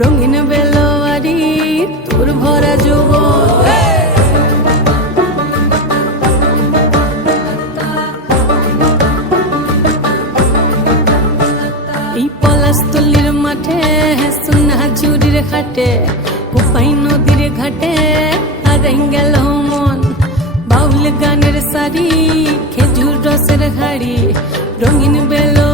রঙিন বেলোয়ারি, তোর ভরা যৌবন এই পলাশতলির মাঠে সোনা ঝুরির ঘাটে কোপাই নদীর ঘাটে গেল মন। বাউল গানের সারি, খেজুর রসের হাড়ি, রঙিন বেলোয়ারি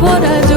what I